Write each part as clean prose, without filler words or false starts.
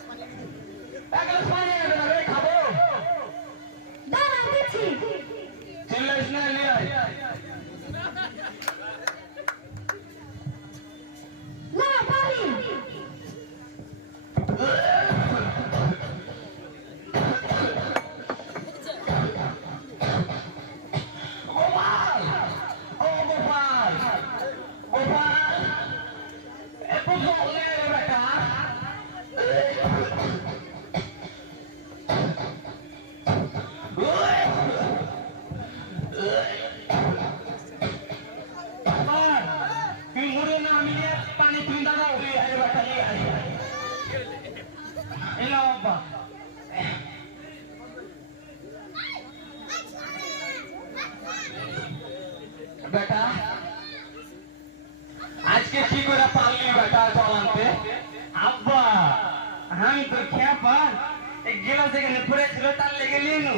এক গ্লাস পানি এনে দেবে খাবো দাঁড়া দিচ্ছি চিল্লাইস না নিয়ে আয় না পানি গোপাল ও গোপাল গোপাল এত জল নে রে বেটা पानी पींदा ना हुई है बेटा ये इला अब्बा बेटा आज के की করে পারলি বেটা চলানতে আব্বা আমি তো খেপা এক গ্লাস এখানে পড়ে ছিল তার লেগে নিনু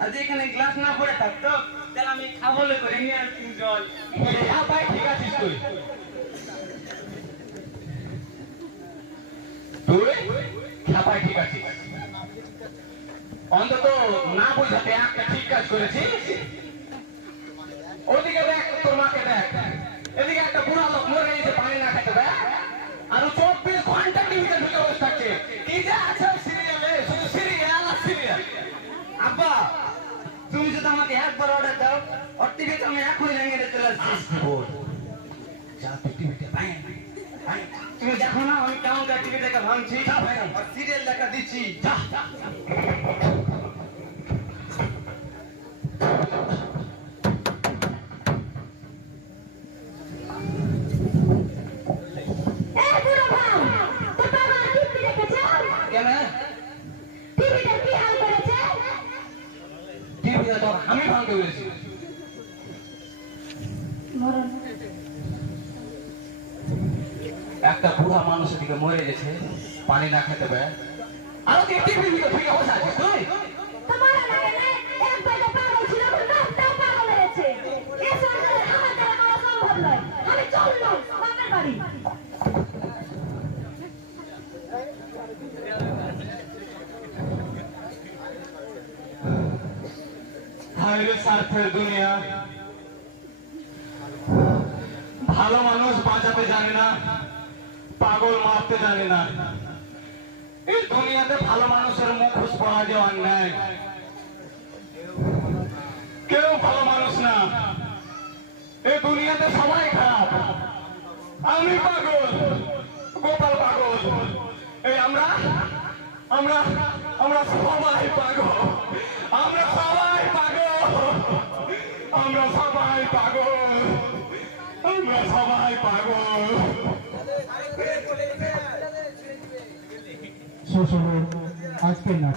আজ এখানে গ্লাস না পড়ে থাকতো তাহলে আমি খাবলে করে নিয়ে আসছি জল আব্বা ঠিক আছে তুই খাপাই ঠিক আছে অন্তত না বুঝাতে একটা ঠিক কাজ করেছিস ওদিকে দেখ তোর মাকে দেখ এদিকে একটা বুড়া লোক মরে গেছে পানি না খেতে দেখ আর 24 ঘন্টা টিভিতে ঢুকে বসে থাকছে কি যে আছে সিরিয়ালে শুধু সিরিয়াল আর সিরিয়াল আব্বা তুমি যদি আমাকে একবার অর্ডার দাও আর টিভিতে আমি এখনই ভেঙে চলে আসছি যা টিভিতে ভাঙে তুমি দেখো না আমি কেমন টিভি দেখা ভাঙছি আর সিরিয়াল দেখা দিচ্ছি যা আমি ভাঙতে বলেছি একটা বুড়া মানুষের দিকে মরে গেছে পানি না খেতে পারে আর তুই টিভির ভিতর থেকে বসে আছিস তুই তোমার লাগে না এক বেটা পাগল ছিল নামটা পাগল হয়েছে এই সংসারে আমার দ্বারা করা সম্ভব নয় আমি চললাম বাপের বাড়ি হায়রে স্বার্থের দুনিয়া ভালো মানুষ বাঁচাতে জানে না পাগল মারতে জানে না এই দুনিয়াতে ভালো মানুষের মুখোশ পরা যে অন্যায় কেউ ভালো মানুষ না এই দুনিয়াতে সবাই খারাপ আমি পাগল গোপাল পাগল এই আমরা আমরা আমরা সবাই পাগল আমরা সবাই পাগল আমরা সবাই পাগল আমরা সবাই পাগল আজকে না